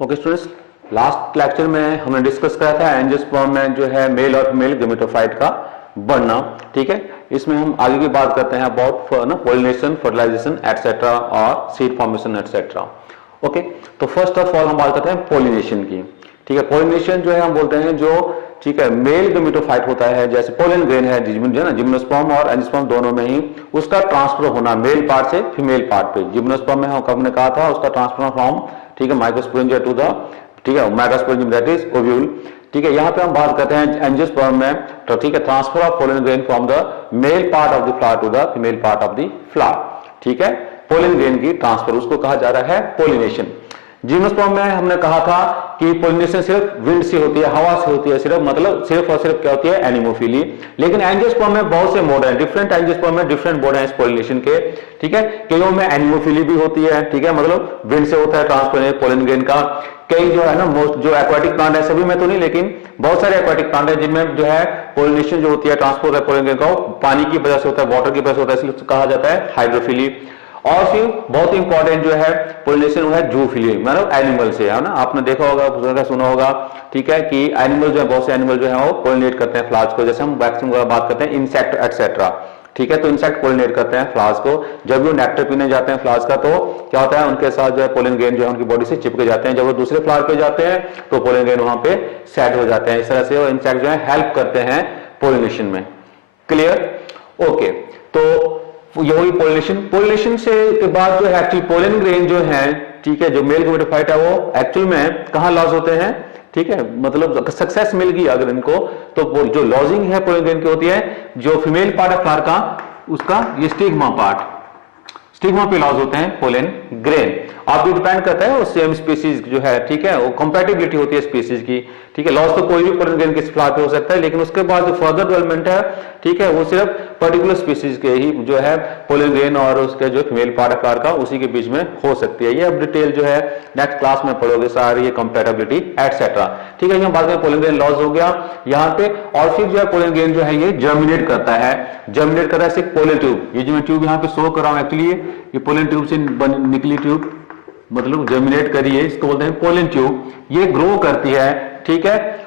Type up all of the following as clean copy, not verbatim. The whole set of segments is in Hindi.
ओके स्टूडेंट्स, लास्ट लेक्चर में हमने डिस्कस करा था एंजियोस्पर्म में जो है मेल और फीमेल गेमेटोफाइट का बढ़ना। ठीक है, इसमें हम आगे की बात करते हैं अबाउट ना पोलिनेशन, फर्टिलाइजेशन एटसेट्रा और सीड फॉर्मेशन एटसेट्रा। ओके, तो फर्स्ट ऑफ ऑल हम बात करते हैं पोलिनेशन की। ठीक है, पोलिनेशन जो है हम बोलते हैं जो ठीक है मेल गेमेटोफाइट होता है, जैसे पोलन ग्रेन है जो ना जिम्नोस्पर्म और एंजियोस्पर्म दोनों में ही उसका ट्रांसफर होना मेल पार्ट से फीमेल पार्ट पे। जिम्नोस्पर्म में हमने कहा था उसका ट्रांसफर फ्रॉम ठीक है माइक्रोस्पोरेंजिया टू द ठीक है मैगास्पोरेंजियम दैट इज ओव्यूल। ठीक है, यहाँ पे हम बात करते हैं एंजियोस्पर्म में तो ठीक है transfer of pollen grain from the male part of the flower to the female part of the flower. ठीक है, पोलन ग्रेन की ट्रांसफर उसको कहा जा रहा है पोलिनेशन। जिम्नोस्पर्म में हमने कहा था कि पोलिनेशन सिर्फ विंड से होती है, हवा से होती है, सिर्फ मतलब सिर्फ और सिर्फ क्या होती है एनिमोफिली। लेकिन एंजियोस्पर्म में बहुत से मोड हैं, डिफरेंट एंजियोस्पर्म में डिफरेंट मोड हैं इस पोलिनेशन के। ठीक है, कईयों में एनिमोफिली भी होती है, ठीक है मतलब विंड से होता है ट्रांसफर पोलन ग्रेन का। कई जो है ना मोस्ट जो एक्वाटिक प्लांट है, सभी में तो नहीं लेकिन बहुत सारे एक्वाटिक प्लांट है जिनमें जो है पोलिनेशन जो होती है ट्रांसपोर्ट है पोलन ग्रेन का पानी की वजह से होता है, वाटर की वजह से होता है, इसलिए कहा जाता है हाइड्रोफिली। और फिर बहुत इंपॉर्टेंट जो है पोलिनेशन वो है जूफिली, मतलब एनिमल से, है ना। आपने देखा होगा सुना होगा ठीक है कि एनिमल जो है बहुत से एनिमल जो है वो पोलिनेट करते हैं फ्लावर्स को, जैसे हम वैक्सीन वगैरह बात करते हैं इंसेक्ट एटसेट्रा। ठीक है, तो इंसेक्ट पोलिनेट करते हैं फ्लावर्स को। जब वो नेक्टर पीने जाते हैं फ्लावर्स का तो क्या होता है उनके साथ जो है पोलन ग्रेन जो है उनकी बॉडी से चिपके जाते हैं। जब वो दूसरे फ्लावर पे जाते हैं तो पोलन ग्रेन वहां पे सेट हो जाते हैं। इस तरह से वो इंसेक्ट जो है हेल्प करते हैं पोलिनेशन में। क्लियर? ओके, तो ये हुई पोलिनेशन। पोलिनेशन से के बाद जो है एक्चुअली पोलन ग्रेन जो है ठीक है जो मेल गेमेटोफाइट है वो एक्चुअल में कहां लॉस होते हैं। ठीक है, मतलब सक्सेस मिल गई अगर इनको तो जो लॉजिंग है पोलन ग्रेन की होती है जो फीमेल पार्ट है फ्लावर का उसका ये स्टिग्मा पार्ट, स्टिग्मा पे लॉस होते हैं पोलन ग्रेन। आप भी डिपेंड करता है वो सेम स्पीसीज जो है ठीक है वो कंपैटिबिलिटी होती है स्पीसीज की। ठीक है, लॉस तो कोई भी पोलन ग्रेन किसी फ्लावर पे हो सकता है, लेकिन उसके बाद जो फर्दर डेवलपमेंट है ठीक है वो सिर्फ पर्टिकुलर स्पीसीज के ही जो है पोलन ग्रेन और उसके जो फीमेल पार्ट है फ्लावर का उसी के बीच में हो सकती है। ये अब डिटेल जो है नेक्स्ट क्लास में पढ़ोगे सारी ये कंपैटिबिलिटी एटसेट्रा। ठीक है, यहाँ बात करें पोलन ग्रेन लॉस हो गया यहाँ पे, और फिर जो है पोलन ग्रेन जो है ये जर्मिनेट करता है। जर्मिनेट करता है सिर्फ पोलन ट्यूब, ये जो मैं ट्यूब यहाँ पे शो कर रहा हूँ एक्चुअली ये पोलन ट्यूब से निकली ट्यूब मतलब जर्मिनेट करी है, इसको बोलते हैं पोलन ट्यूब। ये ग्रो करती है ठीक है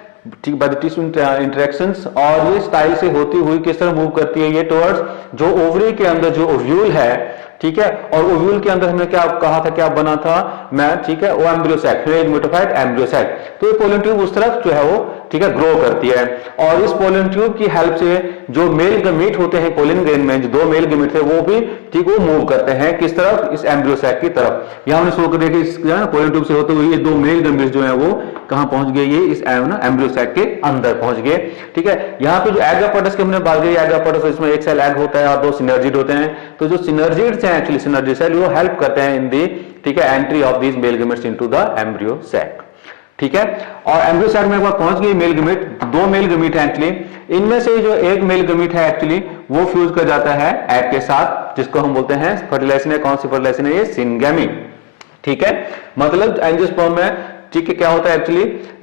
ठीक बाय द टिश्यू इंटरेक्शंस, और ये स्टाइल से होती हुई किस तरह मूव करती है ये टुवर्ड्स जो ओवरी के अंदर जो ओव्यूल है। ठीक है, और ओव्यूल के अंदर हमने क्या कहा था क्या बना था मैं ठीक है वो embryo sac, female gametophyte embryo sac. तो ये पोलन ट्यूब उस तरफ जो है वो ठीक है ग्रो करती है, और इस पोलन ट्यूब की हेल्प से जो मेल गमीट होते हैं पोलन ग्रेन में जो दो मेल गमीट थे वो भी ठीक वो मूव करते हैं किस तरफ इस एम्ब्रियो सैक की तरफ। यहां हमने शो कर दिया कि पोलन ट्यूब से होते हुए ये दो मेल गमीट जो है वो कहां पहुंच गए ये इस एम्ब्रियो सैक के अंदर पहुंच गए। ठीक है, यहाँ पे जो एग अपेंडिक्स की हमने बात की, एग अपेंडिक्स इसमें एक सेल एग होता है और दो सिनर्जिड होते हैं। तो जो सिनर्जिड्स हैं एक्चुअली सिनर्जिड सेल वो हेल्प करते हैं इन दी ठीक है entry of these male gametes into the embryo sac. ठीक है, और एम्ब्रियो सैक में एक बार पहुंच गई मेल गमीट, दो मेल गमीट है एक्चुअली, इनमें से जो एक मेल गमीट है एक्चुअली वो फ्यूज कर जाता है एग के साथ जिसको हम बोलते हैं फर्टिलाइजेशन है। कौन सी फर्टिलाइजेशन है ये सिंगेमी। ठीक है, मतलब एंजियोस्पर्म में ठीक है क्या होता है एक्चुअली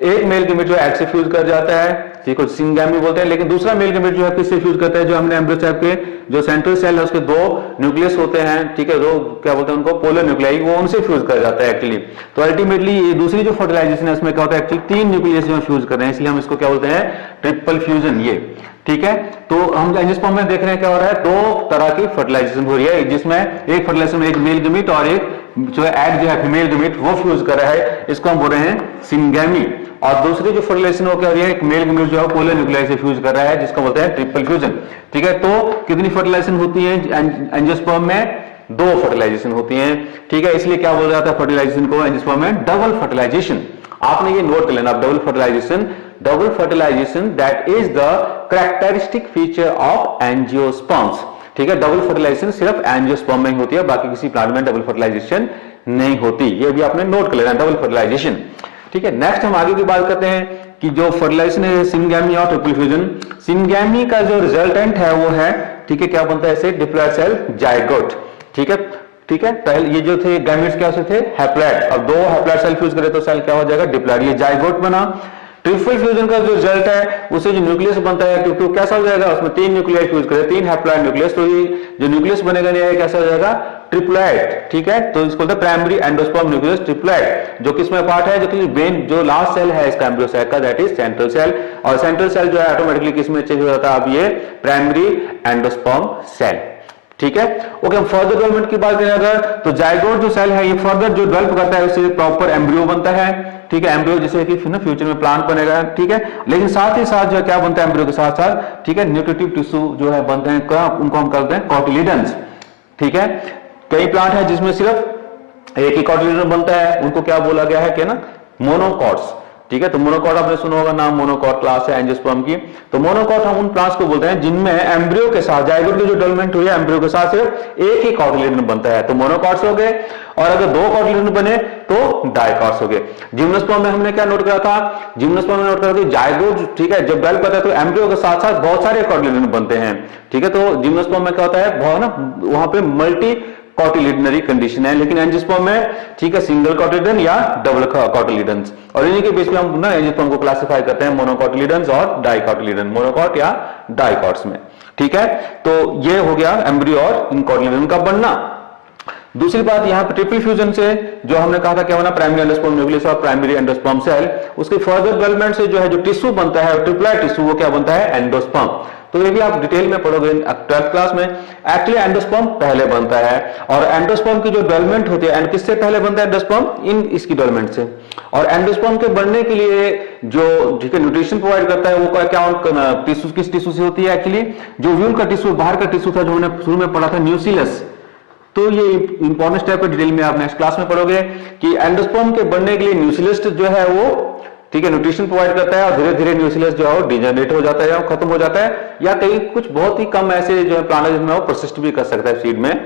एक मेल गमीट जो एग से फ्यूज कर जाता है ठीक है सिंगेमी बोलते हैं, लेकिन दूसरा मेल गमीट जो है किससे फ्यूज करता है जो हमने एम्ब्रियो सैक के जो सेंट्रल सेल है उसके दो न्यूक्लियस होते हैं ठीक है दो क्या बोलते हैं उनको पोलर न्यूक्लियाई, वो उनसे फ्यूज कर जाता है एक्चुअली। तो अल्टीमेटली ये दूसरी जो फर्टिलाइजेशन है उसमें क्या होता है एक्चुअली तीन न्यूक्लियस जो फ्यूज कर रहे हैं, इसलिए हम इसको क्या बोलते हैं ट्रिपल फ्यूजन ये। ठीक है, तो हम एंजियोस्पर्म में देख रहे हैं क्या हो रहा है दो तरह की फर्टिलाइजेशन हो रही है, जिसमें एक फर्टिलाइजेशन में एक मेल गमीट और एक जो एग जो है फीमेल गमीट वो फ्यूज कर रहा है, इसको हम बोल रहे हैं सिंगेमी। और दूसरी जो फर्टिलाइजेशन हो क्या हो रही है एक मेल गमीट जो है पोलर न्यूक्लियाई से फ्यूज कर रहा है जिसको बोलते हैं ट्रिपल फ्यूजन। ठीक है, तो कितनी फर्टिलाइजेशन होती है एंजियोस्पर्म में दो फर्टिलाइजेशन होती है। ठीक है, इसलिए क्या बोला जाता है फर्टिलाइजेशन को एंजियोस्पर्म में डबल फर्टिलाइजेशन। आपने ये नोट कर लेना double fertilisation that is the characteristic feature of angiosperms. ठीक है, डबल फर्टिलाइजेशन सिर्फ एंजियोस्पर्म में ही होती है, बाकी किसी प्लांट में डबल फर्टिलाइजेशन नहीं होती, ये भी आपने नोट कर लेना डबल फर्टिलाइजेशन। ठीक है, नेक्स्ट हम आगे की बात करते हैं कि जो फर्टिलाइजेशन है सिंगेमी और ट्रिपल फ्यूजन। सिंगेमी का जो रिजल्टेंट है वो है ठीक है क्या बनता है ऐसे डिप्लॉयड सेल जाइगोट। ठीक है, पहले ये जो थे गैमेट्स क्या थे हैप्लॉयड, और दो हैप्लॉयड सेल फ्यूज करे तो सेल क्या हो जाएगा डिप्लॉयड, ये जाइगोट बना। ट्रिपल फ्यूजन का जो रिजल्ट है उससे जो न्यूक्लियस बनता है क्योंकि कैसा हो जाएगा उसमें तीन न्यूक्लियस फ्यूज करे तीन हैप्लॉयड न्यूक्लियस, तो ये जो न्यूक्लियस बनेगा नहीं कैसा हो जाएगा ट्रिप्लोइड, ठीक है, तो इसको बोलते हैं प्राइमरी एंडोस्पर्म न्यूक्लियस ट्रिप्लोइड, जो किसमें पार्ट है, जो कि मेन जो लास्ट सेल है इसका एम्ब्रियो सेल का, दैट इज सेंट्रल सेल, और सेंट्रल सेल जो है ऑटोमेटिकली किसमें चेंज हो जाता है, अब ये प्राइमरी एंडोस्पर्म सेल, ठीक है। ओके, हम फर्दर डेवलपमेंट की बात करें अगर, तो जाइगोट जो सेल है ये फर्दर जो डेवलप करता है उससे प्रॉपर एम्ब्रियो बनता है, ठीक है, एम्ब्रियो जिससे कि ना फ्यूचर में प्लांट बनेगा, ठीक है। लेकिन साथ ही साथ जो है क्या बनता है एम्ब्रियो के साथ साथ, ठीक है, न्यूट्रिटिव टिश्यू जो है बनते हैं, उनको हम कहते हैं कॉटिलिडन्स, ठीक है। कई प्लांट है जिसमें सिर्फ एक ही कॉटिलिडन बनता है, उनको क्या बोला गया है कि ना मोनोकॉट्स, ठीक है। तो मोनोकॉट आपने सुना होगा नाम, मोनोकॉट क्लास है एंजियोस्पर्म की। तो मोनोकॉट हम उन प्लांट्स को बोलते हैं जिनमें एम्ब्रियो के साथ, जाइगोट की जो डेवलपमेंट हुई है एम्ब्रियो के साथ सिर्फ एक ही कॉटिलिडन बनता है, तो मोनोकॉट्स हो गए, और अगर दो कॉटिलिडन बने तो डाइकॉट्स हो गए। जिम्नोस्पर्म में हमने क्या नोट करा था, जिम्नोस्पर्म में नोट करा था जाइगोट, ठीक है, जब डेवलप करता है तो एम्ब्रियो के साथ साथ बहुत सारे कॉटिलिडन बनते हैं, ठीक है। तो जिम्नोस्पर्म में क्या होता है, बहुत ना वहां पे मल्टी कॉटिलिडनरी कंडीशन है, लेकिन एंजियोस्पर्म में, ठीक है, सिंगल कॉटिलिडन या डबल कॉटिलिडन्स, और इन्हीं के बीच में हम ना एंजियोस्पर्म को क्लासिफाई करते हैं मोनोकॉटिलिडन्स और डाइकॉटिलिडन, मोनोकॉट या डाइकॉट्स में, ठीक है। तो ये हो गया एम्ब्रियो और इन कॉटिलिडन का बनना। दूसरी बात यहां पर ट्रिपल फ्यूजन से जो हमने कहा था क्या बना, प्राइमरी एंडोस्पर्म न्यूक्लियस और प्राइमरी एंडोस्पर्म सेल, उसके फर्दर डेवलपमेंट से जो है जो टिश्यू बनता है ट्रिप्लॉइड टिश्यू, वो क्या बनता है, एंडोस्पर्म। तो ये भी आप डिटेल में पढ़ोगे 12th क्लास में। एक्चुअली एंडोस्पर्म पहले बनता है, और एंडोस्पर्म की जो डेवलपमेंट होती है, एंड किससे पहले बनता है एंडोस्पर्म, इन इसकी डेवलपमेंट से। और एंडोस्पर्म के बनने के लिए जो, ठीक है, न्यूट्रिशन प्रोवाइड करता है वो क्या टिश्यू, किस टिश्यू से होती है, एक्चुअली जो व्यूल का टिश्यू, बाहर का टिश्यू था जो हमने शुरू में पढ़ा था, न्यूक्लियस। तो ये इंपॉर्टेंट स्टेप है, डिटेल में आप नेक्स्ट क्लास में पढ़ोगे कि एंडोस्पर्म के बनने के लिए न्यूक्लियस जो है वो, ठीक है, न्यूट्रिशन प्रोवाइड करता है, और धीरे धीरे न्यूक्लियस जो है डिजेनरेट हो जाता है या खत्म हो जाता है, या कई कुछ बहुत ही कम ऐसे जो है प्लांट जिसमें वो परसिस्ट भी कर सकता है सीड में,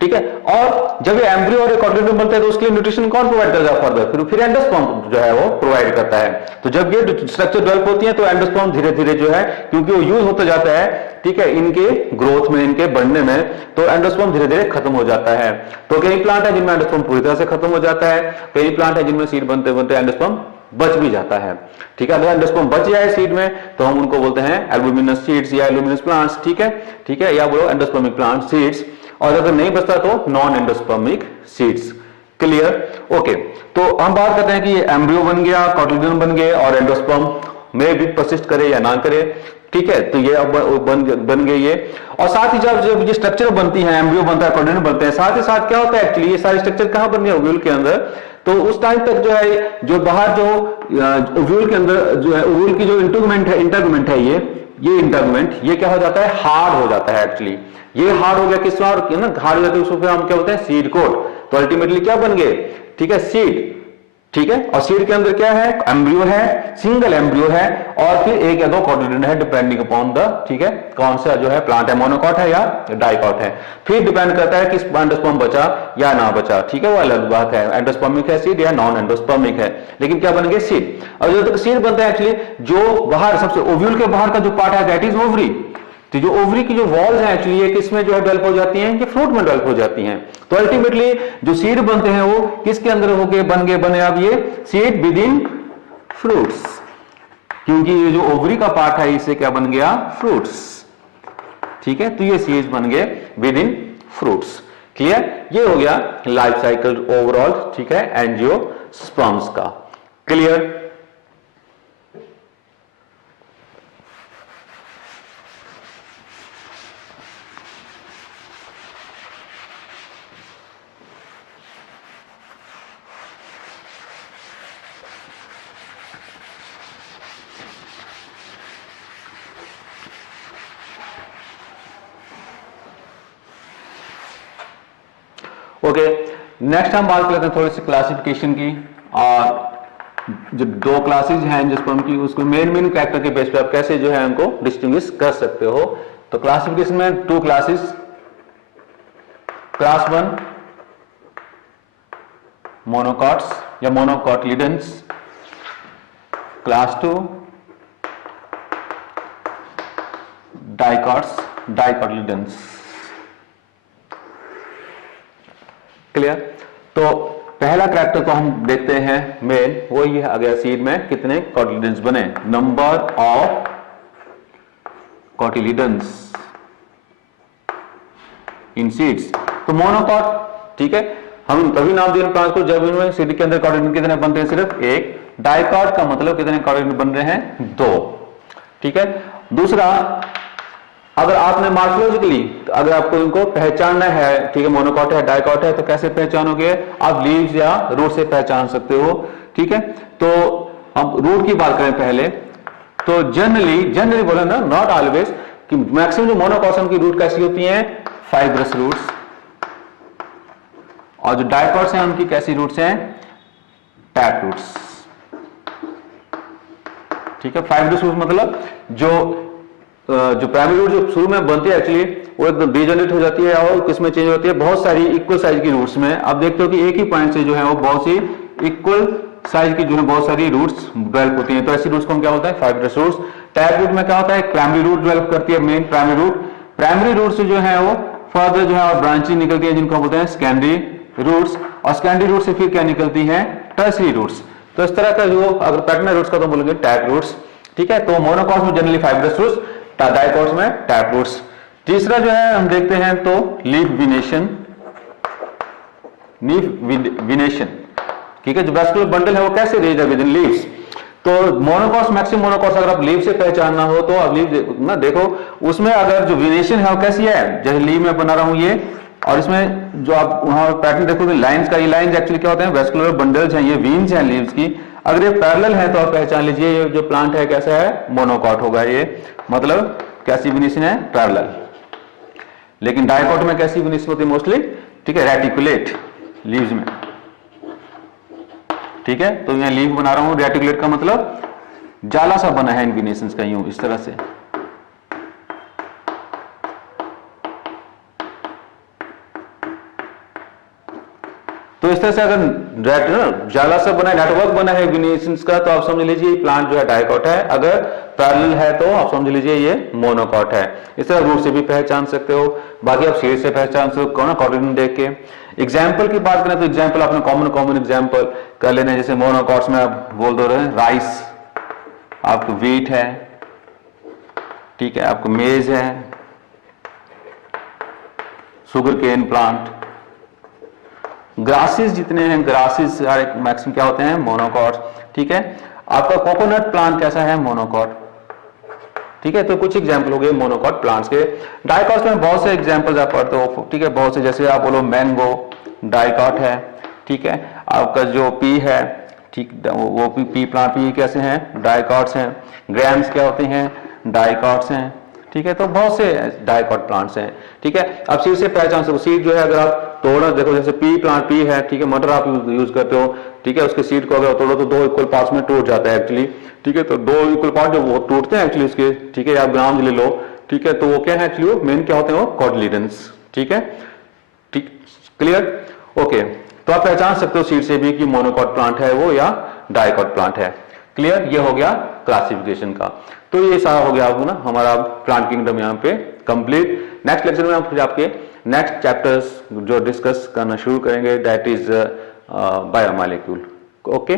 ठीक है। और जब ये एम्ब्रियो और कॉटिलिडन बनते हैं तो उसके लिए न्यूट्रिशन कौन प्रोवाइड करता है फर्दर, फिर एंडोस्पर्म जो है वो प्रोवाइड करता है। तो जब ये स्ट्रक्चर डेवलप होती है तो एंडोस्पर्म धीरे धीरे जो है, क्योंकि वो यूज होता जाता है, ठीक है, इनके ग्रोथ में, इनके बढ़ने में, तो एंडोस्पर्म धीरे धीरे खत्म हो जाता है। तो कई प्लांट है जिनमें एंडोस्पर्म पूरी तरह से खत्म हो जाता है, कई प्लांट है जिनमें सीड बनते बनते एंडोस्पर्म बच भी जाता है, ठीक है। अगर एंडोस्पर्म बच जाए सीड में तो हम उनको बोलते हैं एल्बुमिनस सीड्स या एल्बुमिनस प्लांट्स, ठीक है, ठीक है, या बोलो एंडोस्पर्मिक प्लांट सीड्स, और अगर नहीं बचता तो non endospermic seeds. Clear, okay. तो हम बात करते हैं कि एम्ब्रियो बन गया, कॉटिलिडन बन गए, और एंडोस्पर्म में भी परसिस्ट करे या ना करे, ठीक है। तो ये अब बन गई ये, और साथ ही जब ये स्ट्रक्चर बनती है, एम्ब्रियो बनता है, कॉटिलिडन बनते हैं, साथ ही साथ क्या होता है एक्चुअली, ये सारे स्ट्रक्चर कहां बन गए, ओव्यूल के अंदर। तो उस टाइम तक जो है, जो बाहर जो ओव्यूल के अंदर जो है, ओव्यूल की जो इंटरगुमेंट है ये इंटरगुमेंट, ये क्या हो जाता है, हार्ड हो जाता है एक्चुअली। ये हार्ड हो गया किस बार, ना हार्ड हो जाता है, उसको फिर हम क्या बोलते हैं, सीड कोट। तो अल्टीमेटली क्या बन गए, ठीक है, सीड, ठीक है। और सीड के अंदर क्या है, एम्ब्रियो है, सिंगल एम्ब्रियो है, और फिर एक या दो कॉटिलिडन है, डिपेंडिंग अपॉन द, ठीक है, कौन सा जो है प्लांट है, मोनोकॉट है या डाइकॉट है। फिर डिपेंड करता है कि एंडोस्पर्म बचा या ना बचा, ठीक है, वो अलग बात है, एंडोस्पर्मिक है सीड या नॉन एंडोस्पर्मिक है, लेकिन क्या बन गए, सीड। और जब तक सीड बनता है एक्चुअली, जो बाहर सबसे ओव्यूल के बाहर का जो पार्ट है दैट इज ओवरी। तो जो ओवरी की जो वॉल्स हैं एक्चुअली ये किसमें जो है डेवलप हो जाती हैं, कि फ्रूट में डेवलप हो जाती हैं। तो अल्टीमेटली जो सीड बनते हैं वो किसके अंदर होके बने अब ये सीड विद इन फ्रूट्स, क्योंकि ये जो ओवरी का पार्ट है इससे क्या बन गया, फ्रूट्स, ठीक है। तो ये सीड्स बन गए विद इन फ्रूट्स। क्लियर, ये हो गया लाइफ साइकिल ओवरऑल, ठीक है, एंजियोस्पर्म्स का। Clear, okay. नेक्स्ट हम बात करते हैं थोड़ी सी क्लासिफिकेशन की, और जो दो क्लासेज हैं एंजियोस्पर्म की, उसको मेन कैरेक्टर के बेस पे आप कैसे जो है उनको डिस्टिंग्विश कर सकते हो। तो क्लासिफिकेशन में टू क्लासेस, क्लास 1 मोनोकॉट्स या मोनोकॉटिलिडन्स, क्लास 2 डाइकॉट्स, डाइकॉटिलिडन्स। क्लियर, तो पहला कैरेक्टर को हम देखते हैं मेन, वो ये आ गया सीड में कितने कॉटिलिडन्स बने, number of cotyledons. In seeds. तो मोनोकॉट, ठीक है, हम तभी नाम दिए प्लांट को जब इनमें सीड के अंदर कॉर्डिनेट कितने बनते हैं, सिर्फ एक। डाइकॉट का मतलब कितने कॉर्डिनेट बन रहे हैं, 2, ठीक है। दूसरा, अगर आपने मॉर्फोलॉजिकली अगर आपको इनको पहचानना है, ठीक है, मोनोकॉट है डाइकॉट है, तो कैसे पहचानोगे आप, लीव्स या रूट से पहचान सकते हो, ठीक है। तो अब रूट की बात करें पहले, तो जनरली बोले ना, नॉट ऑलवेज, कि मैक्सिमम जो मोनोकॉट्स की रूट कैसी होती हैं, फाइब्रस रूट्स, और जो डाइकॉट्स हैं उनकी कैसी रूट्स हैं, टैप रूट्स, ठीक है। फाइब्रस रूट मतलब जो प्राइमरी रूट जो शुरू में बनती है एक्चुअली वो एकदम डिजनरेट हो जाती है और किसमें चेंज होती है, बहुत सारी इक्वल साइज की रूट्स में। आप देखते हो कि एक ही पॉइंट से जो है वो बहुत सी इक्वल साइज की जो है बहुत सारी रूट्स डेवलप होती हैं, तो ऐसी रूट्स को क्या होता है, फाइब्रस रूट्स। टैप रूट में क्या होता है, प्राइमरी रूट डेवलप करती है, main primary root. Primary root से जो है वो फर्दर जो है और ब्रांचिंग निकलती है जिनको बोलते हैं सेकेंडरी रूट्स, और सेकेंडरी रूट से फिर क्या निकलती है, टर्शियरी रूट्स। तो इस तरह का जो अगर पैटर्न रूट्स का तो बोलेंगे टैप रूट्स, ठीक है। तो मोनोकॉट्स में जनरली फाइब्रस रूट्स, डाइकॉट्स में टैप रूट्स। तीसरा जो है हम देखते हैं तो लीफ विनेशन, ठीक है। जो वैस्कुलर बंडल है वो कैसे रेज है विद इन लीव्स। तो मोनोकॉट्स, मैक्सिमम मोनोकॉट्स अगर आप लीव से पहचानना हो तो आप लीव ना देखो, उसमें अगर जो विनेशन है वो कैसी है, जैसे लीव में बना रहा हूं ये, और इसमें जो आप वहां पैटर्न देखोगे लाइंस का, ये लाइंस एक्चुअली क्या होते हैं, वैस्कुलर बंडल्स हैं, ये वीन्स हैं लीव्स की। अगर ये पैरेलल है तो आप पहचान लीजिए ये जो प्लांट है कैसा है, मोनोकॉट होगा ये, मतलब कैसी विनेशन है, पैरेलल। लेकिन डाइकॉट में कैसी विनेशन होती है मोस्टली, ठीक है, रेटिकुलेट लीव्स में, ठीक है। तो यहाँ लीव बना रहा हूं, रेटिकुलेट का मतलब जाला सा बना है इन विनेशंस का, यूं इस तरह से। तो इस तरह से अगर जाला सा बना है, नेटवर्क बना है विनेशंस का, तो आप समझ लीजिए प्लांट जो है डाइकॉट है। अगर पैरेलल है तो आप समझ लीजिए ये मोनोकॉट है। इस तरह रूट से भी पहचान सकते हो, बाकी आप शेड से पहचान सकते हो ना, कॉर्डिनेट देख के। एग्जाम्पल की बात करें तो एग्जाम्पल आपने कॉमन एग्जाम्पल कर लेना, जैसे मोनोकॉट्स में आप बोल दो रहे राइस, आपको व्हीट है, ठीक है, आपको मेज है, शुगर केन प्लांट, ग्रासेस जितने हैं, ग्रासेस मैक्सिमम क्या होते हैं, मोनोकॉट्स, ठीक है। आपका कोकोनट प्लांट कैसा है, मोनोकॉट, ठीक है। तो कुछ एग्जांपल हो गए मोनोकॉट प्लांट्स के। डाइकॉट्स में बहुत से एग्जांपल्स आप पढ़ते हो, ठीक है, बहुत से, जैसे आप बोलो मैंगो डाइकॉट है, ठीक है। आपका जो पी है, ठीक, वो पी प्लांट भी कैसे हैं, डाइकॉट्स हैं। ग्रैम्स क्या होते हैं, डाइकॉट्स हैं, ठीक है। तो बहुत से डाइकॉट प्लांट्स हैं, ठीक है। अब सीड से पहचान सकते, सीड जो है अगर आप तोड़ना देखो, जैसे पी प्लांट पी है, ठीक है, मटर आप यूज करते हो, ठीक है, उसके सीड को अगर तोड़ो तो 2 इक्वल पार्ट्स में टूट जाता है एक्चुअली, ठीक है। तो 2 इक्वल पार्ट जो वो टूटते हैं एक्चुअली उसके, ठीक है, आप ग्राम ले लो, ठीक है। तो वो क्या है एक्चुअली, मेन क्या होते हैं, वो कॉटिलिडन्स, ठीक है, ठीक, क्लियर, ओके। तो आप पहचान सकते हो सीड से भी कि मोनोकॉट प्लांट है वो या डाइकॉट प्लांट है, क्लियर। ये हो गया क्लासिफिकेशन का। तो ये सारा हो गया आपको ना हमारा प्लांट किंगडम यहाँ पे कंप्लीट। नेक्स्ट लेक्चर में हम फिर आपके नेक्स्ट चैप्टर्स जो डिस्कस करना शुरू करेंगे, दैट इज बायोमॉलिक्यूल, ओके।